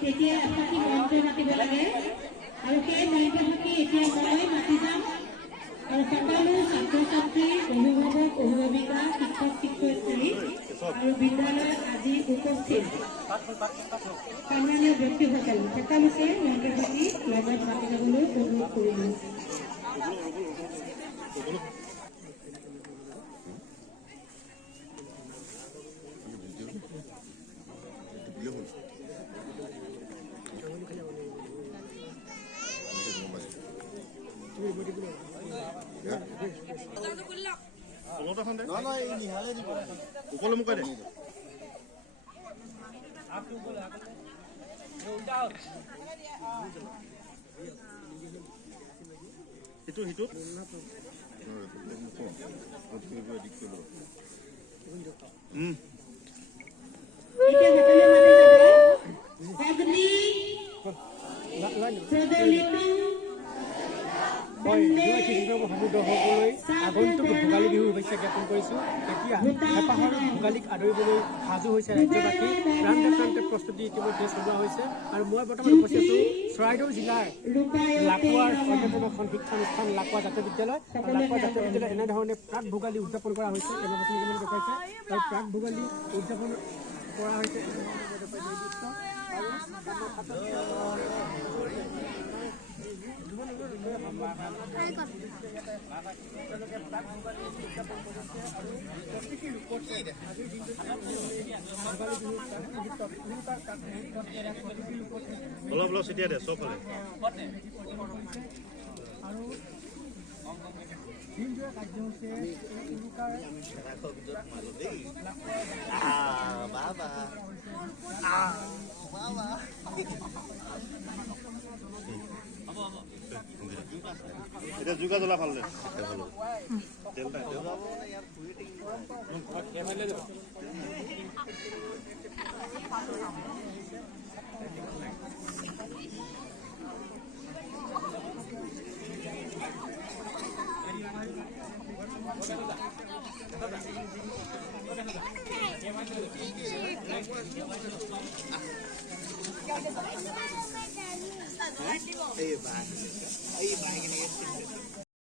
তেতিয়া এফাকি মন্ত্ৰ মাতিব লাগে আৰু সেই মন্ত্ৰফাকি এতিয়া মই মাতি যাম আৰু সকলো ছাত্ৰ ছাত্ৰী অভিভাৱক অভিভাৱিকা শিক্ষক শিক্ষয়িত্ৰী আৰু বিদ্যালয়ত আজি উপস্থিত সন্মানীয় ব্যক্তিসকল সকলোকে মন্ত্ৰফাকি লগত মাতি যাবলৈ অনুৰোধ কৰিলোঁ। আগন্তুক ভোগালী বিহু শুভেচ্ছা জ্ঞাপন কৰিছোঁ। এতিয়া হেঁপাহৰ ভোগালীক আদৰিবলৈ সাজু হৈছে ৰাজ্যবাসী। প্ৰান্তে প্ৰান্তে প্ৰস্তুতি ইতিমধ্যে চলোৱা হৈছে আৰু মই বৰ্তমান উপস্থিত আছোঁ চৰাইদেউ জিলাৰ লাকুৱাৰ অন্যতম এখন শিক্ষানুষ্ঠান লাকুৱা জাতীয় বিদ্যালয়। লাকুৱা জাতীয় বিদ্যালয়ত এনেধৰণে প্ৰাক ভোগালী উদযাপন কৰা হৈছে। দেখুৱাইছে আৰু প্ৰাক ভোগালী উদযাপন কৰা হৈছে চিটিয়াই দে চবফালে এটা জুগা জ্বলা ভাল দে Ay, bahay. Ay, bahay.